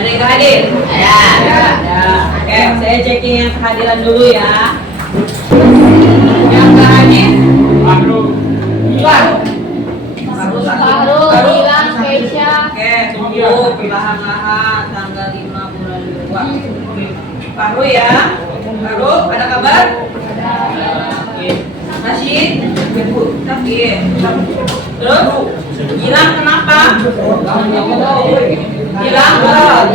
Ada yang nggak hadir? Ada. Oke, saya checking yang kehadiran dulu ya. Yang nggak hadir? Baru hilang, Keisha. Oke, tunggu perlahan-lahan tanggal 5 bulan 2. Baru ya. Baru, ada kabar? Masih? Tapi terus hilang kenapa? Hilang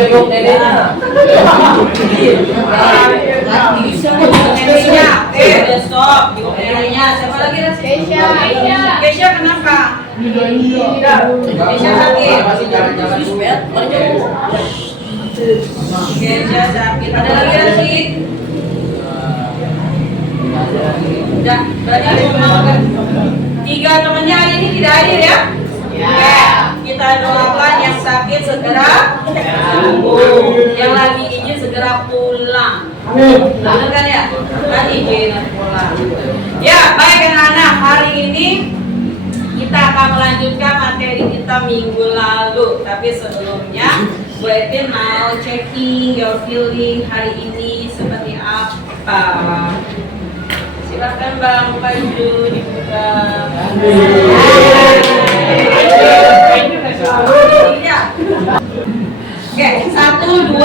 jenguk neneknya. Udah stop. Jenguk neneknya. Siapa lagi? Keisha kenapa? Keisha sakit. Keisha sakit. Ada lagi sih? Udah, berarti tiga temannya hari ini tidak hadir ya? Ya. Kita doakan yang sakit segera sembuh, yang lagi izin segera pulang. Benar kan ya? Kan izin pulang. Ya, baik anak-anak, hari ini kita akan melanjutkan materi kita minggu lalu. Tapi sebelumnya, Bu Etin mau checking your feeling hari ini seperti apa? Silakan Bang Panju dibuka. Oke, 1, 2, 3.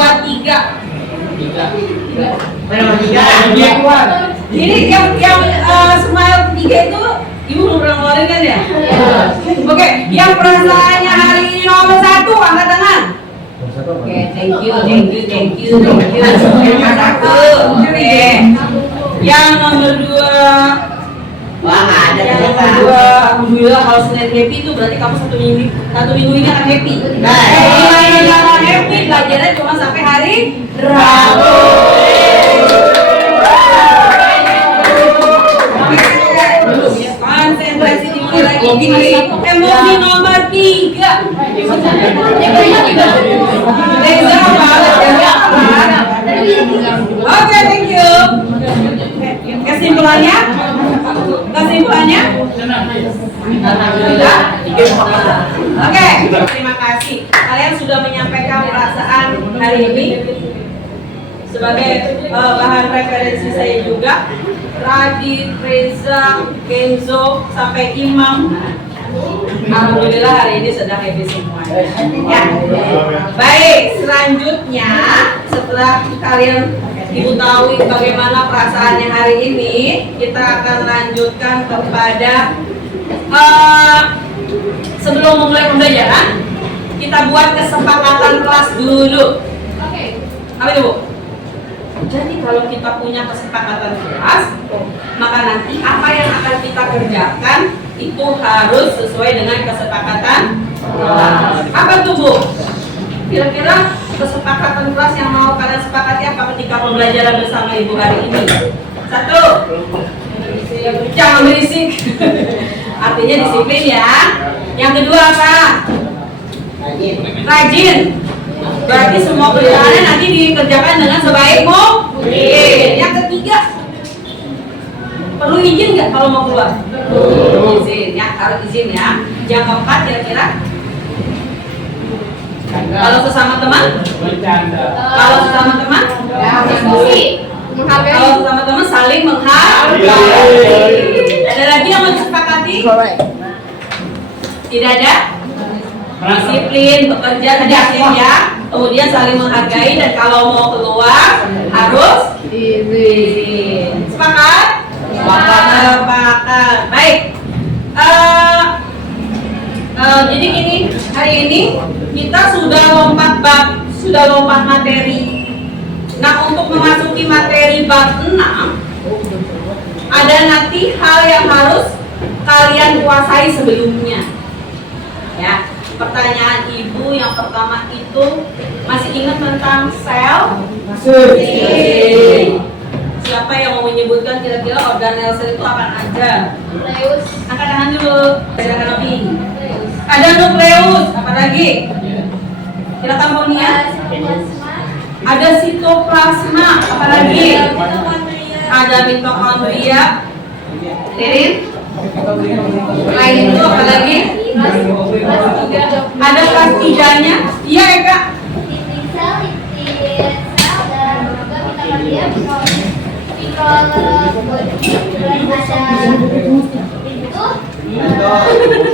Ini yang smile 3 itu ibu belum pernah ngeluarin kan ya? Oke, yang perasaannya hari ini nomor 1 angkat tangan. Oke, thank you. Nomor 1. Oke. Yang nomor 2. Wah, ada yang nomor 2. Alhamdulillah kalau Senin happy itu berarti kamu satu minggu ini akan happy. Yang akan happy belajarnya cuma sampai hari Rabu. Konsentrasi dimulai lagi. Emosi nomor 3. Reza banget ya. Oke, thank you. Kesimpulannya? Alhamdulillah. Oke, terima kasih. Kalian sudah menyampaikan perasaan hari ini sebagai bahan referensi saya juga. Radit, Reza, Kenzo, sampai Imam. Alhamdulillah hari ini sudah happy semua. Ya. Baik, selanjutnya setelah kalian diketahui bagaimana perasaannya hari ini, kita akan lanjutkan kepada sebelum memulai pembelajaran, kita buat kesepakatan kelas dulu. Oke. Apa itu, Bu? Jadi kalau kita punya kesepakatan kelas, maka nanti apa yang akan kita kerjakan itu harus sesuai dengan kesepakatan kelas. Apa tuh, Bu? Kira-kira kesepakatan kelas yang mau kalian sepakati apa ketika pembelajaran bersama Ibu hari ini? 1, jangan berisik. Artinya disiplin ya. Yang kedua apa? Rajin. Berarti semua kerjaannya nanti dikerjakan dengan sebaik mungkin. Yang ketiga, perlu izin nggak kalau mau keluar? Izin ya, harus izin ya. Yang keempat kira-kira? Kalau sesama teman? Kalau sesama teman? Diskusi. Kalau sesama teman saling menghargai. Ada lagi yang mau disepakati? Tidak ada? Disiplin, bekerja, disiplin ya. Kemudian saling menghargai dan kalau mau keluar harus izin. Sepakat? Sepakat. Baik. Jadi gini, hari ini kita sudah lompat materi. Nah, untuk memasuki materi bab 6 ada nanti hal yang harus kalian kuasai sebelumnya. Ya, pertanyaan Ibu yang pertama itu masih ingat tentang sel? Siapa yang mau menyebutkan kira-kira organel sel itu apa aja? Nukleus. Angkat tangan dulu. Silakan lebih. Ada nukleus, apa lagi? Silakan Ponia. Ada sitoplasma, apa lagi? Ada mitokondria. Tirin. Selain itu apa lagi? Ada kelas 3-nya. Iya, Eka.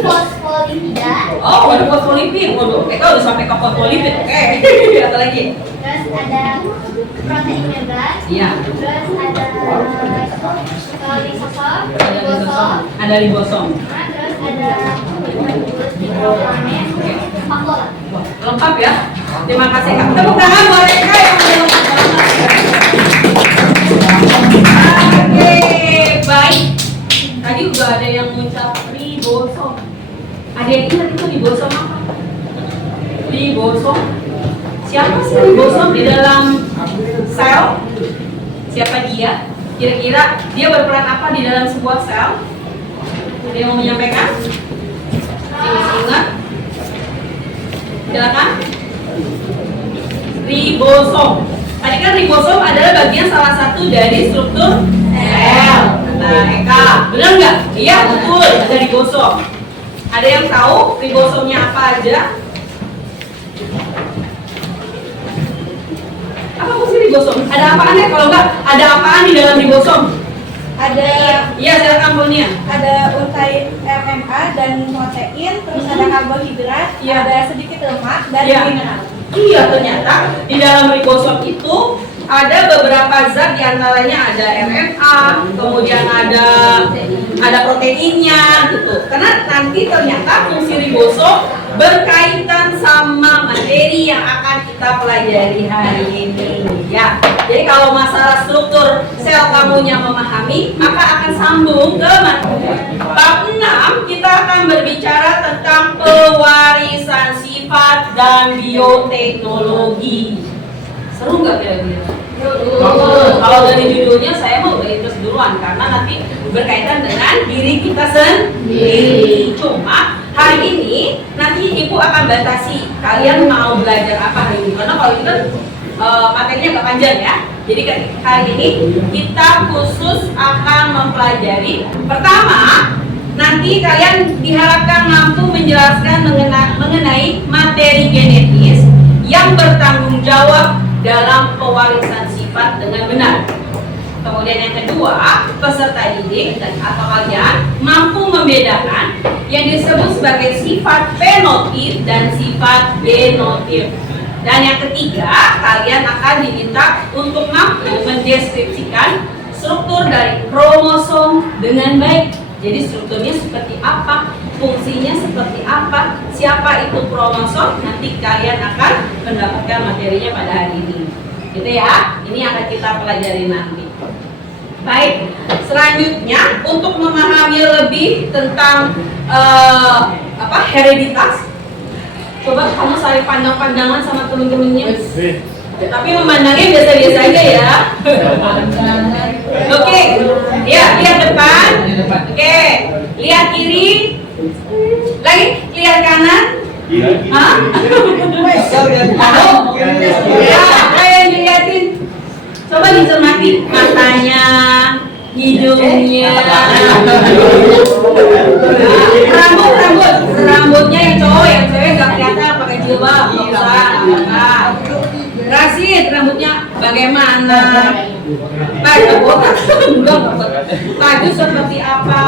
fosfolipida. Oh, ada fosfolipid. Waduh, Eka udah sampai ke fosfolipid. Oke. Apa lagi? Terus ada protein membran. Iya. Terus ada lisosom, ribosom. Ada ribosom. Terus ada mikroplanet, faktor. Wah, lengkap ya. Terima kasih Kak. Tepuk tangan buat Eka yang udah lengkap banget. Oke, baik. Tadi udah ada yang ngucap ribosom. Ada yang ingat itu ribosom apa? Ribosom. Siapa sih ribosom di dalam sel? Siapa dia? Kira-kira dia berperan apa di dalam sebuah sel? Ada yang mau menyampaikan? Masih ingat? Silakan. Ribosom. Tadi kan ribosom adalah bagian salah satu dari struktur sel. Nah, Eka, benar nggak? Iya, betul. Ada ribosom. Ada yang tahu ribosomnya apa aja? Apa fungsi ribosom? Ada apaan ya? Kalau nggak, ada apaan di dalam ribosom? Ada Iya, silakan Bonia. ada unsur RNA dan protein, terus ada karbohidrat, Iya. ada sedikit lemak dan Iya. mineral. Iya, ternyata di dalam ribosom itu ada beberapa zat, diantaranya ada RNA, kemudian ada proteinnya gitu. Karena nanti ternyata fungsi ribosom berkaitan sama materi yang akan kita pelajari hari ini ya. Jadi kalau masalah struktur sel kamunya memahami, maka akan sambung ke bab 6. Kita akan berbicara tentang pewarisan sifat dan bioteknologi. Seru nggak kira-kira? Kalau dari judulnya saya mau interest duluan karena nanti berkaitan dengan diri kita sendiri. Cuma hari ini nanti ibu akan batasi kalian mau belajar apa hari ini, karena kalau itu kan materinya agak panjang ya. Jadi hari ini kita khusus akan mempelajari pertama, nanti kalian diharapkan mampu menjelaskan mengenai materi genetis yang bertanggung jawab dalam pewarisan sifat dengan benar. Kemudian yang kedua, peserta didik dan atau kalian mampu membedakan yang disebut sebagai sifat fenotip dan sifat genotip. Dan yang ketiga, kalian akan diminta untuk mampu mendeskripsikan struktur dari kromosom dengan baik. Jadi strukturnya seperti apa, fungsinya seperti apa, siapa itu kromosom, nanti kalian akan mendapatkan materinya pada hari ini. Gitu ya, ini akan kita pelajari nanti. Baik, selanjutnya untuk memahami lebih tentang hereditas, coba kamu saling pandang-pandangan sama temen-temennya. Tapi memandangnya biasa-biasa aja ya. Oke, ya lihat depan. Oke, lihat kiri. Lagi lihat kanan. Hah? Ya, ayo dilihatin. Coba dicermati matanya, hidungnya, rambutnya yang cowok, yang cewek nggak kelihatan pakai jilbab, nggak usah. Rasid, rambutnya bagaimana? Baik, botak, baju seperti apa?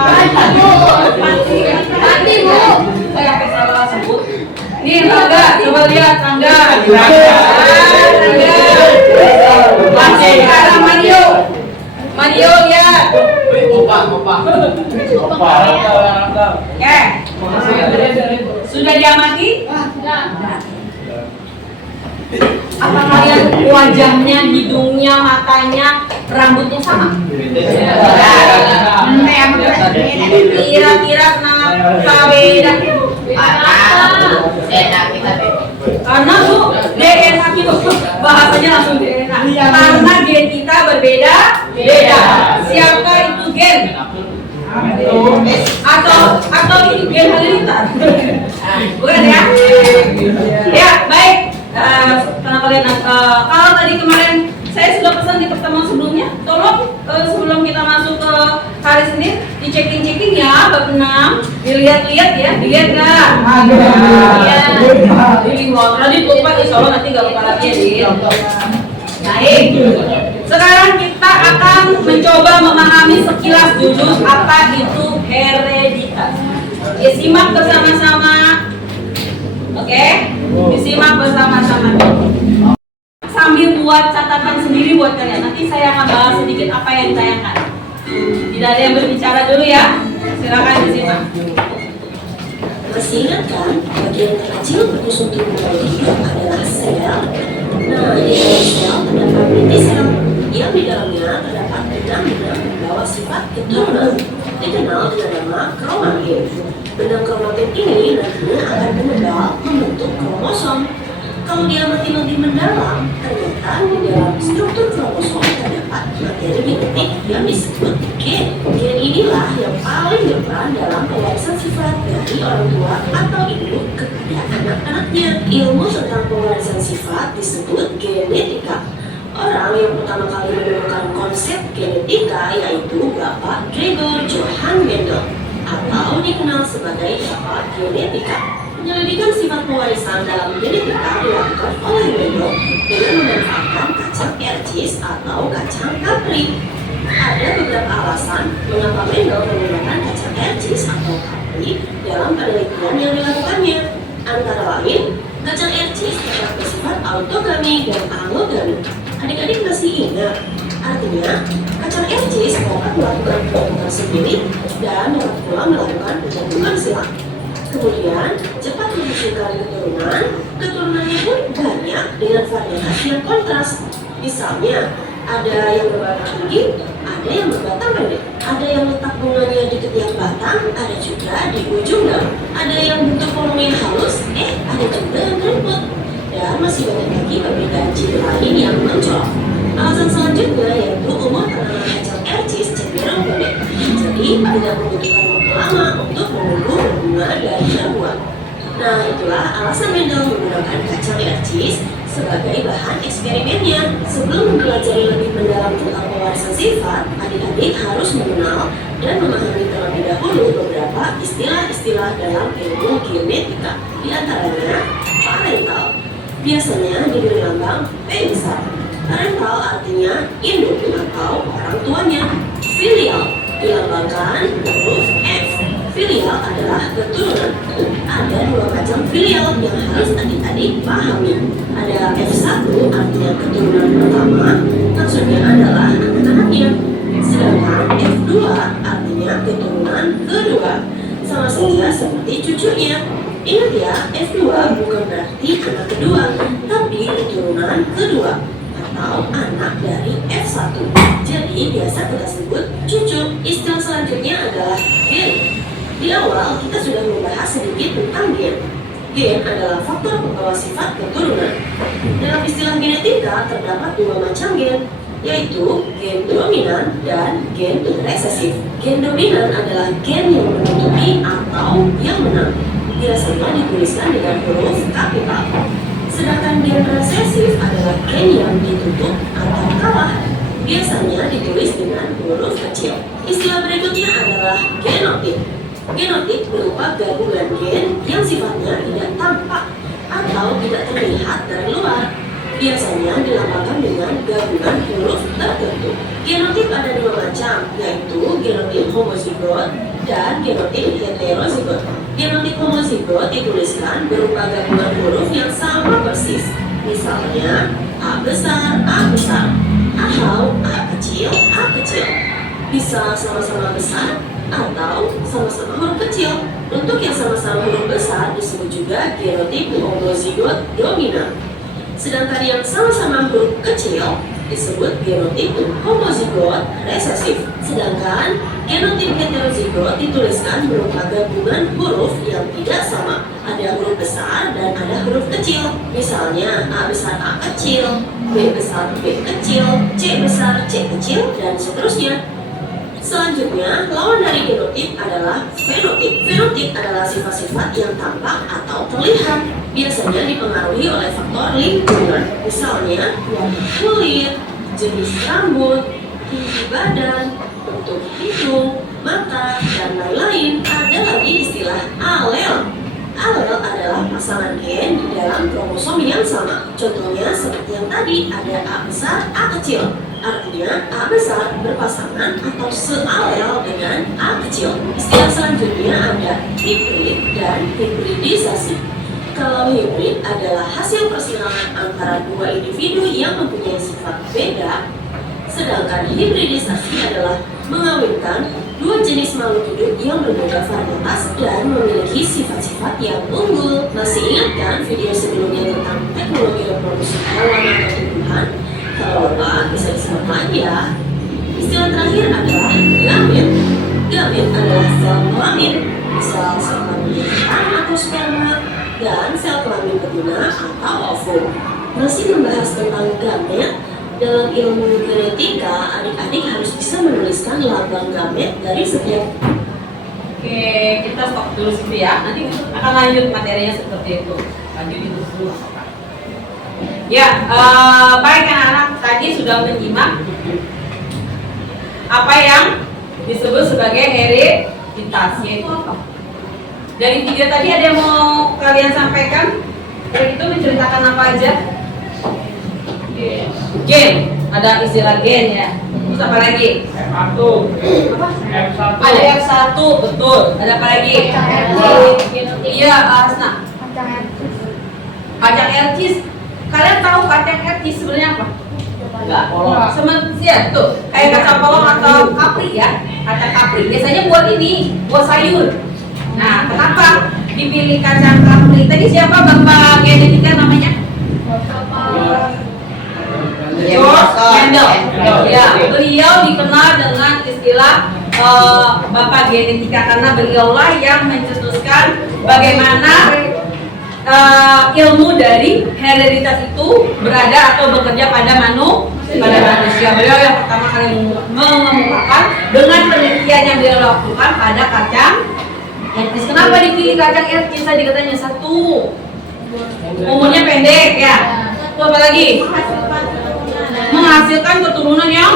Mati bu, saya apa salah sebut? Nih Rangga, coba lihat Rangga. Masih sekarang Mario. Mario lihat. Sudah diamati? Apa kalian wajahnya, hidungnya, matanya, rambutnya sama? Kira-kira kenapa beda? Karena bu, DNA kita bahasanya langsung DNA. Karena gen kita berbeda. Siapa itu gen? Atau itu gen halilintar? Bukan ya? Ya baik. Karena kalian kalau tadi kemarin saya sudah pesan di pertemuan sebelumnya, tolong sebelum kita masuk ke hari Senin dicek-cekin ya bab 6, dilihat-lihat ya, dilihat nggak? Iya. Jadi kalau tadi lupa insya Allah nanti nggak lupa lagi ya, Din. Baik. Sekarang kita akan mencoba memahami sekilas dulu apa itu hereditas. Disimak bersama-sama. Oke? Disimak bersama-sama. Sambil buat catatan sendiri buat kalian. Nanti saya akan bahas sedikit apa yang ditayangkan. Tidak ada yang berbicara dulu ya. Silakan disimak. Masih ingat kan, bagian terkecil penyusun tubuh itu adalah sel. Nah, di dalam sel terdapat inti sel yang di dalamnya terdapat benang-benang membawa sifat keturunan dikenal dengan nama kromatin. Benang kromatin ini nantinya akan menebal membentuk kromosom. Kalau diamati lebih mendalam, ternyata di dalam struktur kromosom terdapat materi genetik yang disebut gen. Gen inilah yang paling berperan dalam pewarisan sifat dari orang tua atau ibu kepada anak-anaknya. Ilmu tentang pewarisan sifat disebut genetika. Orang yang pertama kali menemukan konsep genetika yaitu Bapak Gregor Johann Mendel atau dikenal sebagai Bapak Genetika. Penyelidikan sifat pewarisan dalam genetika dilakukan oleh Mendel dengan memanfaatkan kacang Ercis atau kacang Capri. Ada beberapa alasan mengapa Mendel menggunakan kacang Ercis atau Capri dalam penelitian yang dilakukannya. Antara lain, kacang Ercis dapat bersifat autogami dan allogami. Adik-adik masih ingat? Artinya, kacang Ercis dapat melakukan penggabungan sendiri dan dapat pula melakukan penggabungan silang. Kemudian, cepat menghasilkan keturunannya pun banyak dengan varietas yang kontras. Misalnya, ada yang berbatang tinggi, ada yang berbatang pendek, ada yang letak bunganya di ketiak batang, ada juga di ujung daun, ada yang bentuk volumenya halus, ada juga yang keriput, dan masih banyak lagi perbedaan ciri lain yang mencolok. Alasan selanjutnya yaitu umur tanaman kacang Ercis cenderung pendek, jadi tidak membutuhkan waktu lama untuk menunggu berbunga dan berbuah. Nah, itulah alasan Mendel menggunakan kacang Ercis sebagai bahan eksperimennya. Sebelum mempelajari lebih mendalam tentang pewarisan sifat, adik-adik harus mengenal dan memahami terlebih dahulu beberapa istilah-istilah dalam ilmu genetika. Di antaranya, parental, biasanya diberi lambang P besar. Parental artinya induk atau orang tuanya. Filial dilambangkan huruf F. Filial adalah keturunan. Ada dua macam filial yang harus adik-adik pahami. Ada F1 artinya keturunan pertama, maksudnya adalah anak-anaknya. Sedangkan F2 artinya keturunan kedua, sama saja seperti cucunya. Ingat ya, F2 bukan berarti anak kedua, tapi keturunan kedua atau anak dari F1. Jadi biasa kita sebut cucu. Istilah selanjutnya adalah gen. Di awal kita sudah membahas sedikit tentang gen. Gen adalah faktor pembawa sifat keturunan. Dalam istilah genetika terdapat dua macam gen, yaitu gen dominan dan gen resesif. Gen dominan adalah gen yang menutupi atau yang menang. Biasanya dituliskan dengan huruf kapital. Sedangkan gen resesif adalah gen yang ditutup atau kalah. Biasanya ditulis dengan huruf kecil. Istilah berikutnya adalah genotip. Genotip berupa gabungan gen yang sifatnya tidak tampak atau tidak terlihat dari luar. Biasanya dilambangkan dengan gabungan huruf tertentu. Genotip ada dua macam, yaitu genotip homozigot dan genotip heterozigot. Genotip homozigot dituliskan berupa gabungan huruf yang sama persis. Misalnya A besar, atau A kecil, A kecil. Bisa sama-sama besar atau sama-sama huruf kecil. Untuk yang sama-sama huruf besar disebut juga genotip homozigot dominan. Sedangkan yang sama-sama huruf kecil disebut genotip homozigot resesif. Sedangkan genotip heterozigot dituliskan berupa gabungan huruf yang tidak sama. Ada huruf besar dan ada huruf kecil. Misalnya A besar A kecil, B besar B kecil, C besar C kecil, dan seterusnya. Selanjutnya, lawan dari genotip adalah fenotip. Fenotip adalah sifat-sifat yang tampak atau terlihat. Biasanya dipengaruhi oleh faktor lingkungan. Misalnya, warna kulit, jenis rambut, tinggi badan, bentuk hidung, mata, dan lain-lain. Ada lagi istilah alel. Alel adalah pasangan gen di dalam kromosom yang sama. Contohnya seperti yang tadi, ada A besar, A kecil. Artinya A besar berpasangan atau sealel dengan A kecil. Istilah selanjutnya ada hibrid dan hibridisasi. Kalau hibrid adalah hasil persilangan antara dua individu yang mempunyai sifat beda, sedangkan hibridisasi adalah mengawinkan dua jenis makhluk hidup yang berbeda varietas dan memiliki sifat-sifat yang unggul. Masih ingat kan video sebelumnya tentang teknologi reproduksi hewan atau tumbuhan? Kalau lupa bisa disimak lagi ya. Istilah terakhir adalah gamit. Gamit adalah sel kelamin, misal sel kelamin jantan atau sperma, dan sel kelamin betina atau ovum. Masih membahas tentang gamet. Dalam ilmu genetika, adik-adik harus bisa menuliskan lambang gamet dari setiap. Oke, kita stop dulu situ ya. Nanti akan lanjut materinya seperti itu. Lanjut itu dulu. Ya, baik anak-anak, tadi sudah menyimak apa yang disebut sebagai hereditas, yaitu apa? Dari video tadi ada yang mau kalian sampaikan? Itu menceritakan apa aja? Gen, ada istilah gen ya. Terus apa lagi? F1. Apa? Ada F1, betul. Ada apa lagi? Iya, Asna. Kacang ercis. Kalian tahu kacang ercis sebenarnya apa? Enggak. Sebenarnya tuh kayak kacang polong atau kapri ya. Kacang kapri. Biasanya buat ini, buat sayur. Nah, kenapa dipilih kacang kapri? Tadi siapa bapak genetika namanya? George Mendel. Ya, beliau dikenal dengan istilah bapak genetika karena beliaulah yang mencetuskan bagaimana ilmu dari hereditas itu berada atau bekerja pada manusia. Beliau yang pertama kali mengemukakan dengan penelitian yang beliau lakukan pada kacang ercis. Kenapa dipilih kacang ercis? Tadi katanya satu, umurnya pendek ya. Apa lagi? Menghasilkan keturunan yang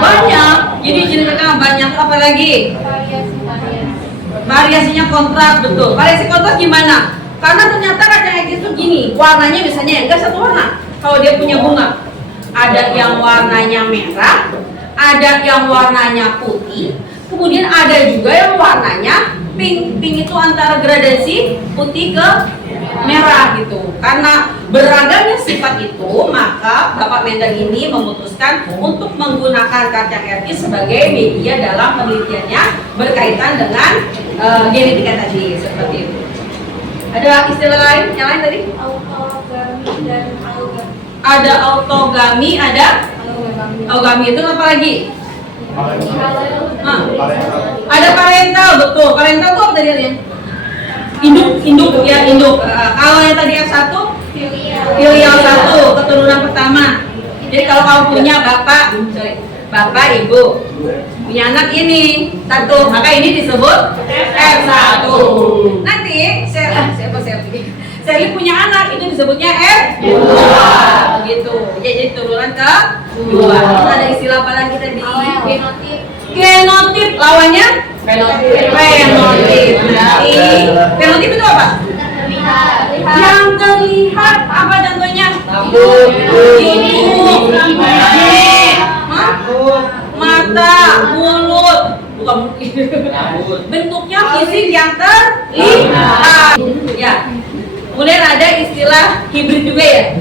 banyak. Jadi ceritakan banyak. Apa lagi? Variasinya kontras, betul. Variasi kontras gimana? Karena ternyata kacang ercis itu gini, warnanya biasanya enggak satu warna. Kalau dia punya bunga, ada yang warnanya merah, ada yang warnanya putih, kemudian ada juga yang warnanya pink. Pink itu antara gradasi putih ke merah gitu. Karena beragamnya sifat itu, maka Bapak Mendel ini memutuskan untuk menggunakan kacang ercis sebagai media dalam penelitiannya berkaitan dengan genetika tadi, seperti itu. Ada istilah lain? Yang lain tadi? Autogami dan alogami. Ada autogami, ada alogami. Itu apa lagi? Ada parental, betul. Parental itu apa tadi ya? Induk ya, induk. Kalau yang tadi F1, filial 1, keturunan pertama. Jadi kalau kamu punya bapak, ibu, punya anak ini satu, maka ini disebut F1. Nanti Sally punya anak, itu disebutnya F2. Gitu. Jadi turunan ke 2. Ada istilah apa lagi tadi? Genotip. Lawannya fenotip. Fenotip itu apa? Yang terlihat. Apa contohnya? Hidung, mata, mulut. Bukan bentuknya fisik yang terlihat. Ya. Kemudian ada istilah hibrid juga ya?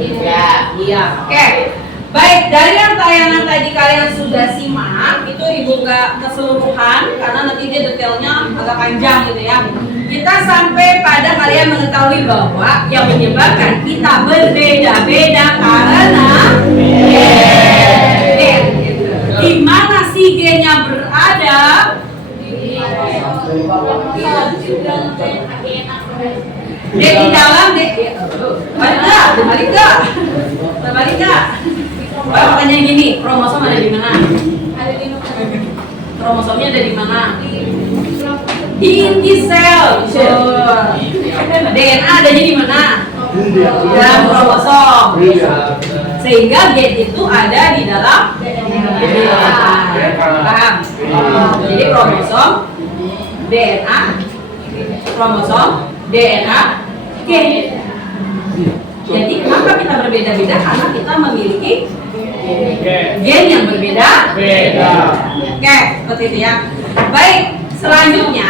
Iya. Oke. Baik, dari yang tayangan tadi kalian sudah simak, itu ibu nggak keseluruhan karena nanti dia detailnya agak panjang gitu ya. Kita sampai pada kalian mengetahui bahwa yang menyebabkan kita berbeda-beda karena gen. Di mana si gennya berada? Di dalam balik nggak? Pertanyaan gini, kromosom ada di mana? Kromosomnya ada di mana? Di inti sel. DNA adanya di mana? Dalam kromosom. Sehingga gen itu ada di dalam DNA. Paham? Jadi kromosom, DNA, kromosom, DNA, gen. Jadi kenapa kita berbeda-beda? Karena kita memiliki gen yang berbeda. Oke, seperti itu ya. Baik, selanjutnya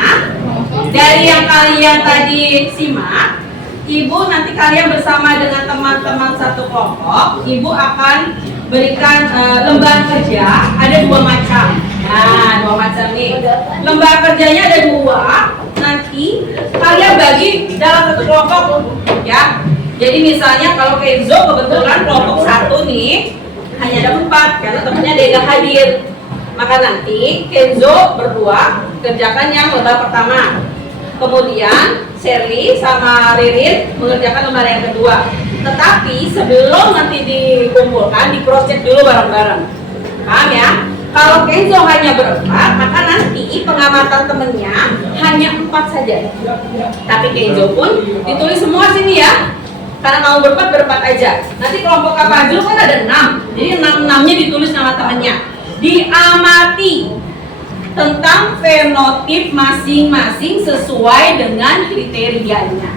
dari yang kalian tadi simak, Ibu nanti kalian bersama dengan teman-teman satu kelompok, Ibu akan berikan lembar kerja, ada 2 macam. Nah, 2 macam nih. Lembar kerjanya ada 2. Nanti kalian bagi dalam satu kelompok, ya. Jadi misalnya kalau Kenzo kebetulan kelompok 1 nih hanya ada 4 karena temennya dia nggak hadir. Maka nanti Kenzo berdua kerjakan yang lembar pertama. Kemudian Sherly sama Ririn mengerjakan lembar yang kedua. Tetapi sebelum nanti dikumpulkan, di cross check dulu bareng-bareng. Paham ya? Kalau Kenzo hanya berempat, maka nanti pengamatan temennya hanya 4 saja. Tapi Kenzo pun ditulis semua sini ya. Karena kamu berempat aja. Nanti kelompok Kak Fajrul kan ada 6. Jadi 6-nya ditulis nama temennya. Diamati tentang fenotip masing-masing sesuai dengan kriterianya.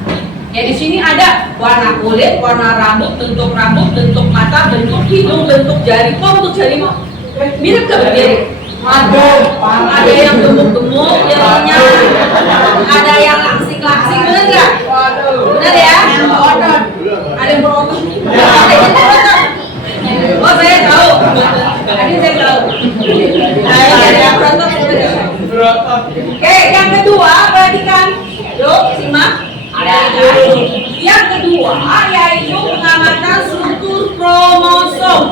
Ya di sini ada warna kulit, warna rambut, bentuk mata, bentuk hidung, bentuk jari. Kok bentuk jari mau mirip ke berdiri? Ada yang gemuk-gemuk, jarinya. Ada yang langsing-langsing, bener nggak? Bener ya? Ada yang berotot. Oh saya tahu. Tadi saya tahu. Ada yang berotot. Oke, yang kedua perhatikan. Yuk, simak. Yang kedua yaitu pengamatan struktur kromosom.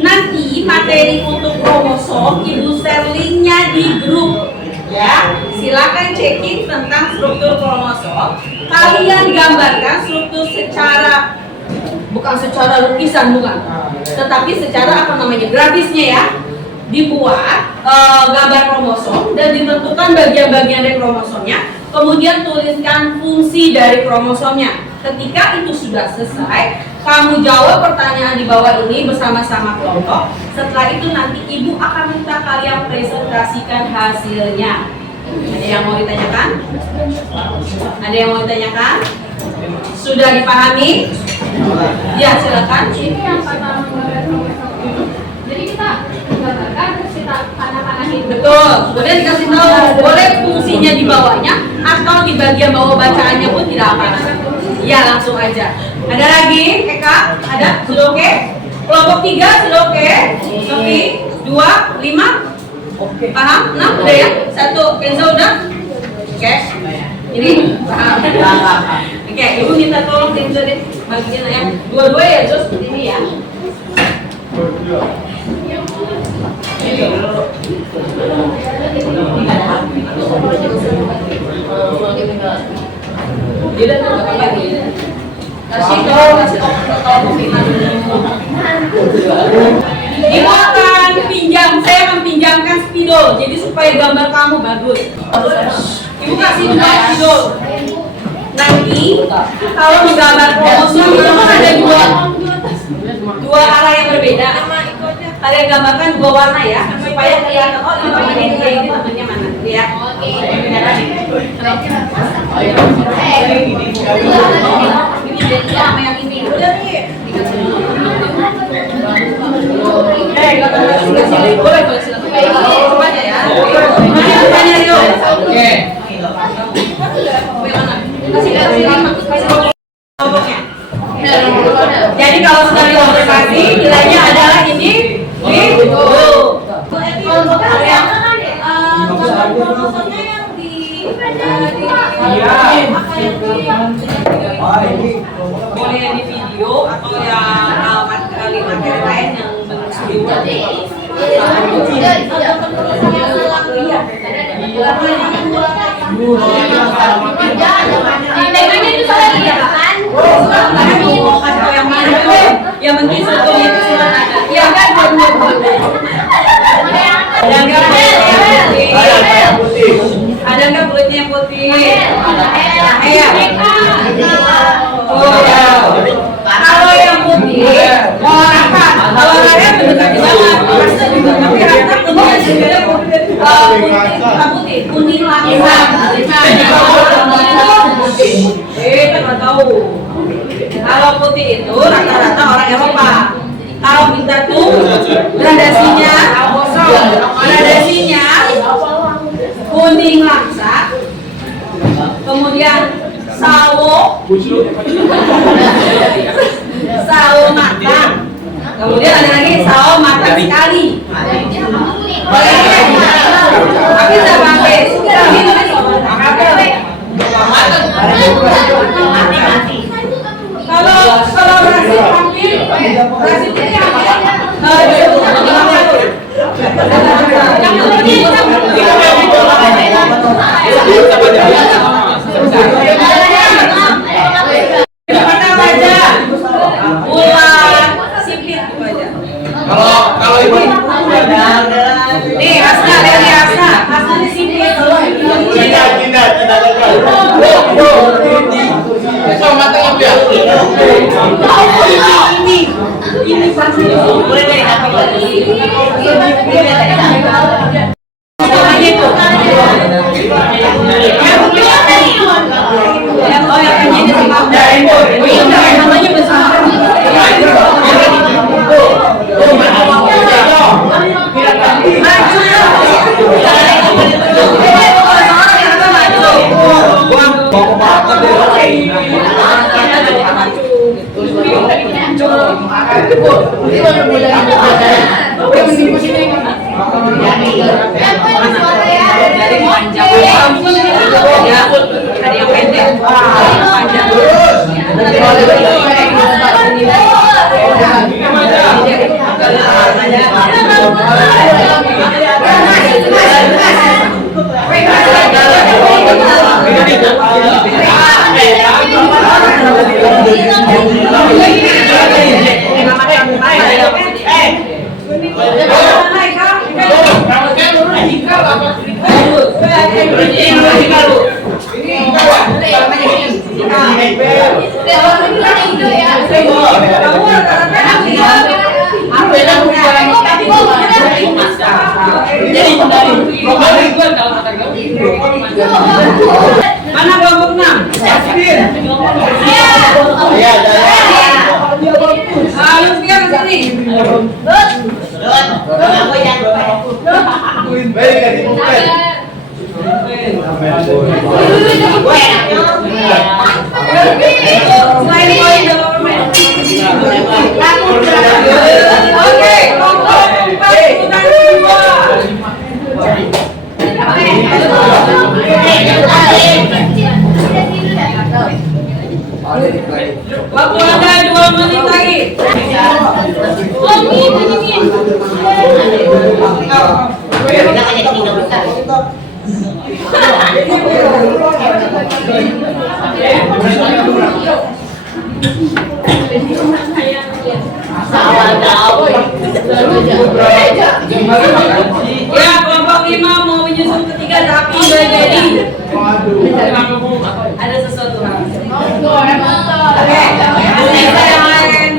Nanti materi untuk kromosom Ibu share linknya di grup. Ya, silakan checking tentang struktur kromosom. Kalian gambarkan struktur secara bukan secara lukisan bukan, tetapi secara apa namanya grafisnya ya. Dibuat gambar kromosom dan ditentukan bagian-bagian dari kromosomnya. Kemudian tuliskan fungsi dari kromosomnya. Ketika itu sudah selesai, kamu jawab pertanyaan di bawah ini bersama-sama kelompok. Setelah itu nanti Ibu akan minta kalian presentasikan hasilnya. Ada yang mau ditanyakan? Ada yang mau ditanyakan? Sudah dipahami? Ya, silakan. Ini yang pertama gambar kromosom. Jadi kita gambarkan terus kita panah-panahin. Betul. Kemudian dikasih tahu boleh fungsinya di bawahnya atau di bagian bawah bacaannya pun tidak apa-apa. Ya, langsung aja. Ada lagi, Eka? Ada? Sudah oke? Kelompok 3 sudah oke? Sofi, 2, 5? Oke. Paham? 6 udah ya? 1, Kenzo udah? Oke. Ini paham? Oke, Ibu minta tolong Kenzo deh bagian ya. Dua-dua ya, Jos, seperti ini ya. Tidak terbatas lagi. Ibu akan pinjam, saya akan pinjamkan spidol, jadi supaya gambar kamu bagus. Ibu kasih 2 spidol. Nanti kalau menggambar kromosom itu kan ada dua arah yang berbeda. Kalian gambarkan 2 warna ya, supaya kelihatan oh ini temannya dia, ini temannya mana, ya. Ini jadi sama yang ini. Udah nih. Boleh silakan. Semuanya ya. Mana Rio? Oke. Kelompoknya. Jadi kalau sudah dikonfirmasi nilainya adalah ini di kelompok yang kromosomnya yang di boleh di video atau yang materi lain yang bentuk yang penting sebetulnya itu surat ada. Ya kan ada nggak kulitnya yang putih? Kalau yang putih, warna kalau warnanya mendekati banget, rasa juga tapi rasa kemudian sebenarnya putih, kuning lapisan. itu rata-rata orang Eropa. Kalau kita tuh gradasinya kuning laksa, kemudian sawo matang, kemudian ada lagi sawo matang sekali. Tapi tidak pakai kalau berhasil hampir berhasil ini apa aja? Ular, sipit itu aja. Kalau ini Nih, Asna, dari Asna. Asna di sini. tidak. Itu matanya biar. Ini pasti boleh dari kaki lagi. Namanya itu. Oh, yang ini sama. Namanya besar. Ada yang pendek, panjang. Mana kelompok 6? Ayo biar ke sini. Selain poin government. Oke, kelompok 4 Waktu ada 2 menit lagi. Ya, kelompok 5 mau menyusun ketiga tapi nggak jadi. Ada sesuatu hal. Oke, yang lain.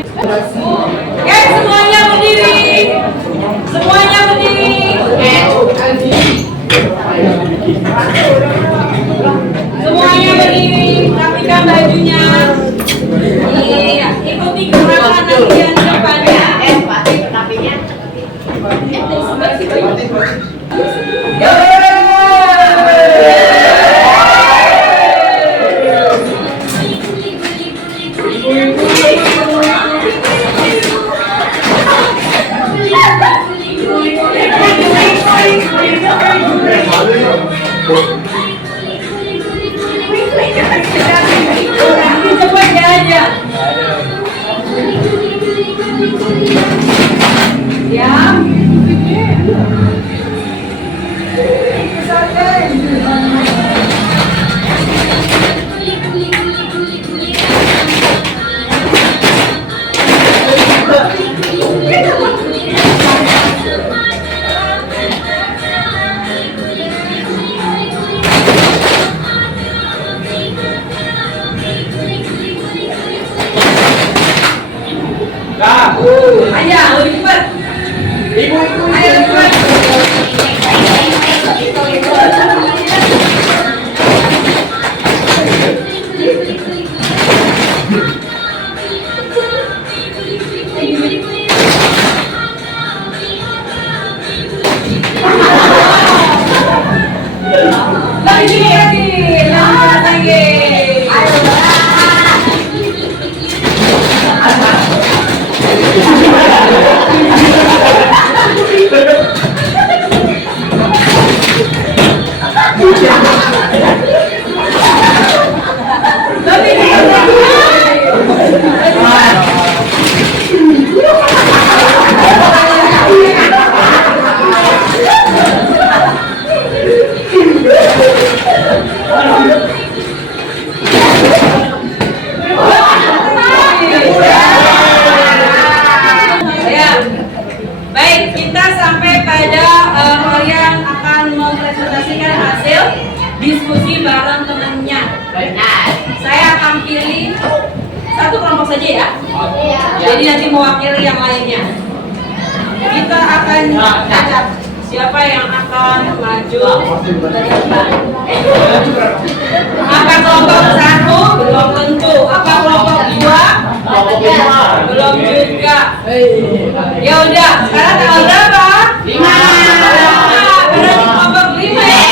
Oke, semuanya berdiri. Semuanya berdiri. Semuanya berdiri. Rapikan bajunya. Iya, ikuti gerakan nanti yang di depannya. Cepat aja. Ya. Ayo, lebih cepat. Ayo, lebih cepat. diskusi bareng temannya. Benar. Saya akan pilih satu kelompok saja ya. Iya. Jadi nanti mewakili yang lainnya. Kita akan cacat siapa yang akan maju dari depan. Apa kelompok satu? Belum tentu. Apa kelompok dua? Belum juga. Ya udah, sekarang tanggal berapa? 5. Berarti kelompok 5 ya.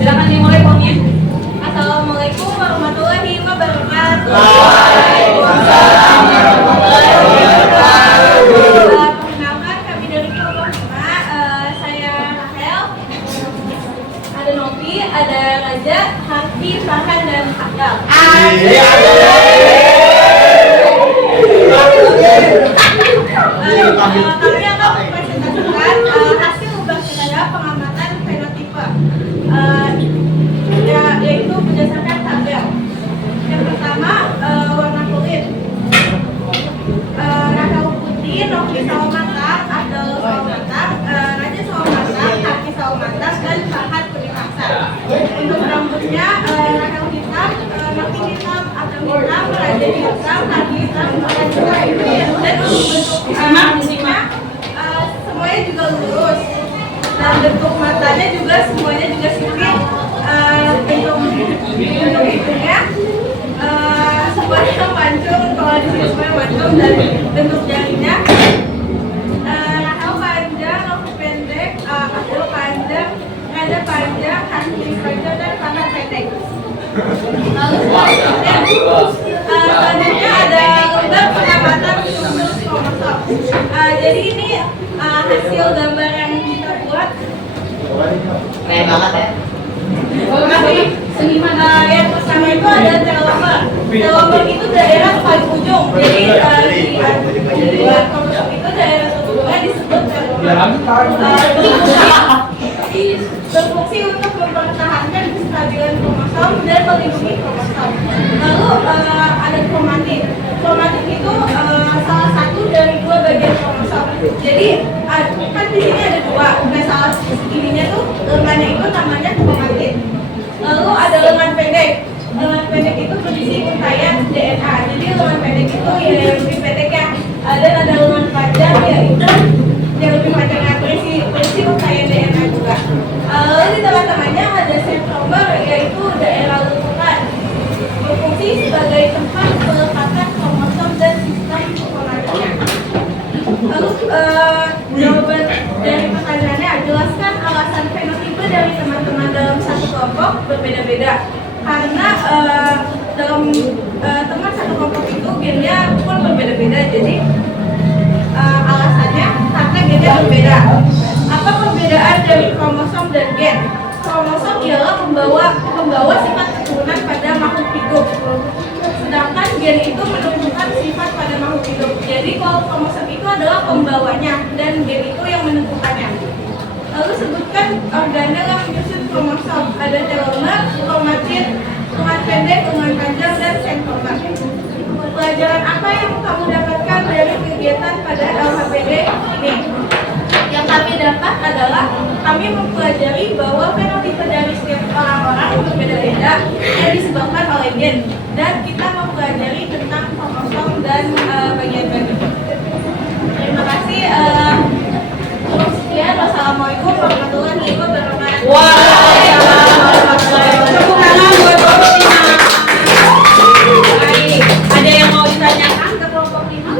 Silakan dimulai pokoknya. Assalamualaikum warahmatullahi wabarakatuh. Perkenalkan kami dari kelompok 5. Saya Rahel. Ada Novi, ada Raja, Harfi, Farhan, dan Hakal. Kami akan mempresentasikan hasil berdasarkan pengamatan fenotipe, yaitu berdasarkan tabel. Yang pertama, warna kulit. Rahel putih, Novi sawo matang, Abdul sawo matang, Raja sawo matang, Harfi sawo matang, dan Farhan kuning asam. Untuk rambutnya, Rahel hitam, Novi hitam, Abdul hitam, Raja hitam, Harfi hitam, Farhan hitam. Dan untuk bentuk rambutnya, semuanya juga lurus. Dan bentuk matanya juga semuanya juga sipit. Bentuk hidungnya semuanya mancung, kalau di sini semuanya mancung, dan bentuk jarinya Rahel panjang, Novi pendek, Abdul panjang, Raja panjang, Harfi panjang, dan Farhan pendek. Lalu selanjutnya ada lembar pengamatan struktur kromosom. Jadi ini hasil gambar yang kita buat. Keren banget ya. Masih seniman. Yang pertama itu ada telomer. Telomer itu daerah paling ujung. Jadi di kromosom itu daerah terujungnya disebut telomer. Berfungsi untuk mempertahankan kestabilan kromosom dan melindungi kromosom. Lalu ada kromatin. Kromatin itu salah satu dari dua bagian kromosom. Jadi kan di sini ada dua. Nah, salah ininya tuh lengannya itu namanya kromatin. Lalu ada lengan pendek. Lengan pendek itu berisi untaian DNA. Jadi lengan pendek itu ya yang lebih pendek ya. Dan ada lengan panjang yaitu yang lebih panjangnya berisi untaian DNA juga. Lalu di tengah-tengahnya ada sentromer yaitu daerah lekukan. Berfungsi sebagai tempat pelekatan kromosom dan sistem kromatanya. Lalu jawaban dari pertanyaannya, jelaskan alasan fenotipe dari teman-teman dalam satu kelompok berbeda-beda. Karena dalam teman satu kelompok itu gennya pun berbeda-beda. Jadi alasannya karena gennya berbeda. Apa perbedaan dari kromosom dan gen? Kromosom ialah pembawa sifat keturunan pada makhluk hidup. Sedangkan gen itu menentukan sifat pada makhluk hidup. Jadi kalau kromosom itu adalah pembawanya dan gen itu yang menentukannya. Lalu sebutkan organel yang menyusun kromosom. Ada telomer, kromatin, lengan pendek, lengan panjang, dan sentromer. Pelajaran apa yang kamu dapatkan dari kegiatan pada LHPD ini? Yang kami dapat adalah kami mempelajari bahwa fenotipe dari setiap orang-orang berbeda-beda yang disebabkan oleh gen, dan kita mempelajari tentang kromosom dan bagian-bagian. Terima kasih. Cukup sekian. Wassalamualaikum warahmatullahi wabarakatuh. Waalaikumsalam warahmatullahi wabarakatuh. Tepuk tangan buat kelompok 5. Baik, ada yang mau ditanyakan ke kelompok 5?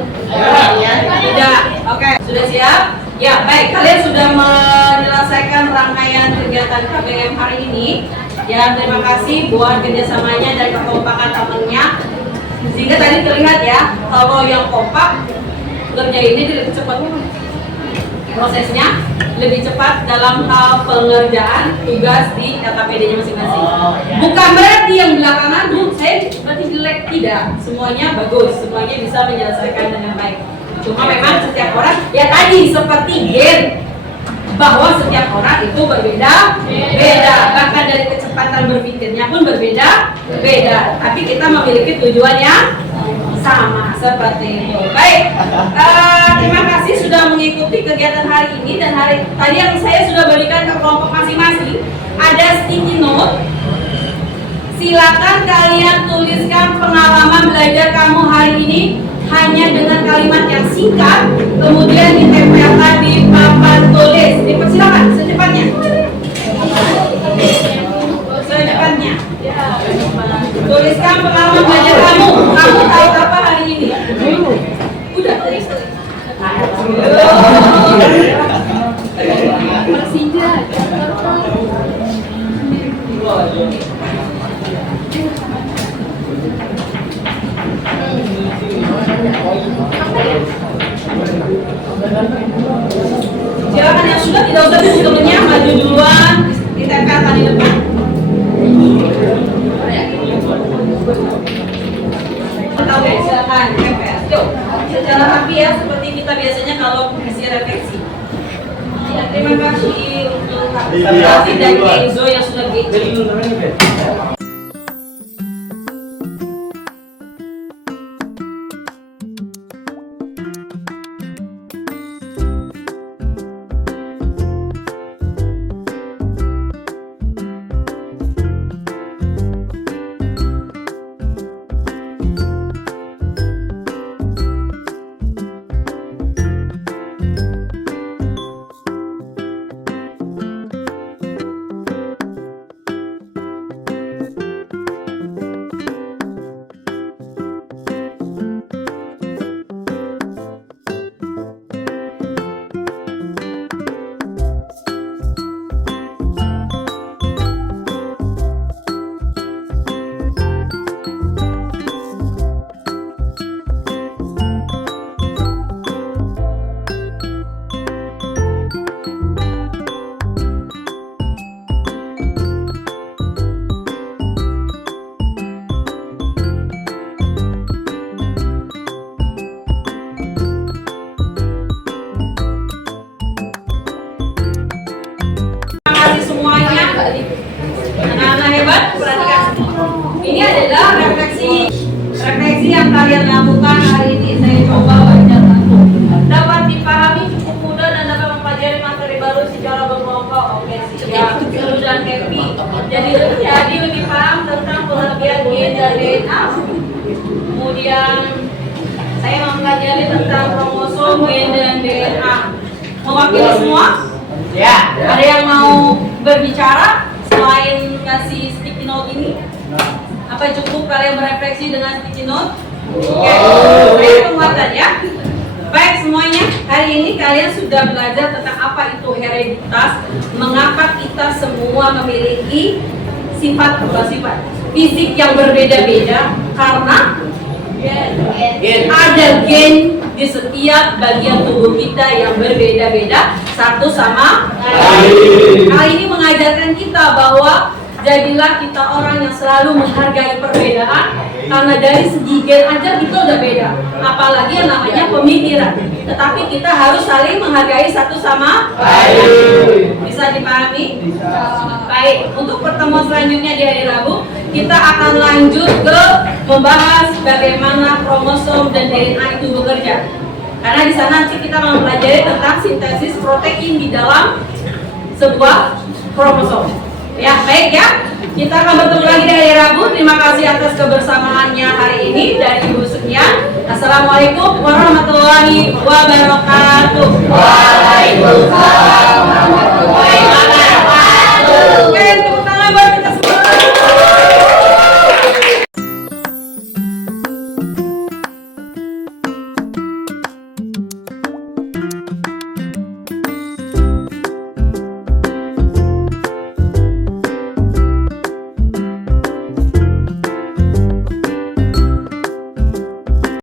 Tidak. Oke, sudah siap? Ya, baik. Kalian sudah menyelesaikan rangkaian kegiatan KBM hari ini. Ya, terima kasih buat kerjasamanya dan kekompakan temannya. Sehingga tadi terlihat ya, kalau yang kompak kerja ini lebih cepat. prosesnya lebih cepat dalam hal pengerjaan tugas di KKPD-nya masing-masing. Bukan berarti yang belakangan, saya berarti jelek, tidak. Semuanya bagus, semuanya bisa menyelesaikan dengan baik. Cuma memang setiap orang, ya tadi seperti gen, bahwa setiap orang itu berbeda-beda, bahkan dari kecepatan berpikirnya pun berbeda-beda. Tapi kita memiliki tujuan yang sama seperti itu. Baik, terima kasih sudah mengikuti kegiatan hari ini dan tadi yang saya sudah berikan ke kelompok masing-masing ada sticky note. Silakan kalian tuliskan pengalaman belajar kamu hari ini hanya dengan kalimat yang singkat, kemudian ditempelkan di papan tulis. Dipersilakan secepatnya. Secepatnya. Tuliskan pengalaman belajar kamu. Kamu tahu apa hari ini? Udah tulis. Persija. Silakan yang sudah tidak usah temennya maju duluan, ditempelkan di depan. Oke, silakan ditempel. Yuk, secara rapi ya, seperti kita biasanya kalau isi refleksi. Ya, terima kasih untuk Kak David dan Kenzo yang sudah gitu. Anak-anak hebat, perhatikan semua. Ini adalah refleksi yang kalian lakukan hari ini. Saya coba bacakan. Dapat dipahami cukup mudah dan dapat mempelajari materi baru secara berkelompok. Oke, siap. Seru dan happy. Jadi lebih paham tentang pengertian gen dan DNA. Kemudian saya mempelajari tentang kromosom, gen dan DNA. Mewakili semua? Ya. Ada yang mau berbicara selain kasih sticky note ini? Apa cukup kalian berefleksi dengan sticky note? Oke, saya penguatan ya. Baik semuanya, hari ini kalian sudah belajar tentang apa itu hereditas, mengapa kita semua memiliki sifat fisik yang berbeda-beda karena ada gen di setiap bagian tubuh kita yang berbeda-beda satu sama lain. Hal ini mengajarkan kita bahwa jadilah kita orang yang selalu menghargai perbedaan, karena dari segi gen aja kita udah beda, apalagi yang namanya pemikiran. Tetapi kita harus saling menghargai satu sama lain. Bisa dipahami? Baik, untuk pertemuan selanjutnya di hari Rabu kita akan lanjut ke membahas bagaimana kromosom dan DNA itu bekerja. Karena di sana nanti kita mempelajari tentang sintesis protein di dalam sebuah kromosom. Ya, baik ya. Kita akan bertemu lagi di hari Rabu. Terima kasih atas kebersamaannya hari ini. Dari Ibu sekian. Assalamualaikum warahmatullahi wabarakatuh. Waalaikumsalam.